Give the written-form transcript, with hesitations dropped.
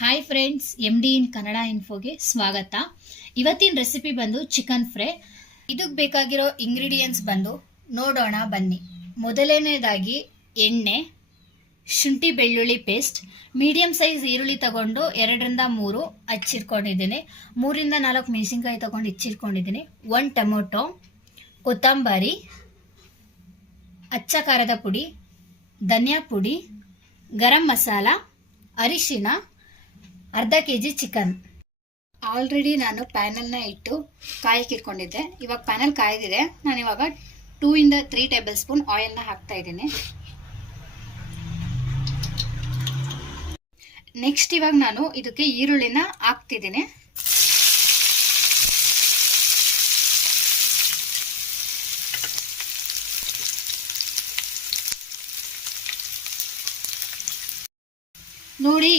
Hi friends, MD ಇನ್ ಕನ್ನಡ ಇನ್ಫೋಗೆ ಸ್ವಾಗತ. ಇವತ್ತಿನ recipe ಬಂದು ಚಿಕನ್ ಫ್ರೈ. ಇದಕ್ಕೆ ಬೇಕಾಗಿರೋ ಇಂಗ್ರೀಡಿಯೆಂಟ್ಸ್ ಬಂದು ನೋಡೋಣ ಬನ್ನಿ. ಮೊದಲನೇದಾಗಿ ಎಣ್ಣೆ, ಶುಂಠಿ ಬೆಳ್ಳುಳ್ಳಿ ಪೇಸ್ಟ್, ಮೀಡಿಯಂ ಸೈಜ್ ಈರುಳ್ಳಿ ತಗೊಂಡು 2-3 ಹಚ್ಚಿಟ್ಕೊಂಡಿದ್ದೀನಿ. 3-4 ಮೆಣಸಿನ್ಕಾಯಿ ತಗೊಂಡು ಹೆಚ್ಚಿಟ್ಕೊಂಡಿದ್ದೀನಿ. 1 ಟೊಮೊಟೊ, ಕೊತ್ತಂಬರಿ, ಅಚ್ಚ ಖಾರದ ಪುಡಿ, ಧನಿಯಾ ಪುಡಿ, ಗರಂ ಮಸಾಲ, ಅರಿಶಿನ, ಅರ್ಧ kg ಚಿಕನ್. ಆಲ್ರೆಡಿ ನಾನು ಪ್ಯಾನಲ್ನ ಇಟ್ಟು ಕಾಯಕ್ಕೆ ಇಟ್ಕೊಂಡಿದ್ದೆ. ಇವಾಗ ಪ್ಯಾನಲ್ ಕಾಯ್ದಿದೆ. ನಾನು ಇವಾಗ 2-3 ಟೇಬಲ್ ಸ್ಪೂನ್ ಆಯಿಲ್ನ ಹಾಕ್ತಾ ಇದ್ದೀನಿ. ನೆಕ್ಸ್ಟ್ ಇವಾಗ ನಾನು ಇದಕ್ಕೆ ಈರುಳ್ಳಿನ ಹಾಕ್ತಿದ್ದೀನಿ. ನೋಡಿ,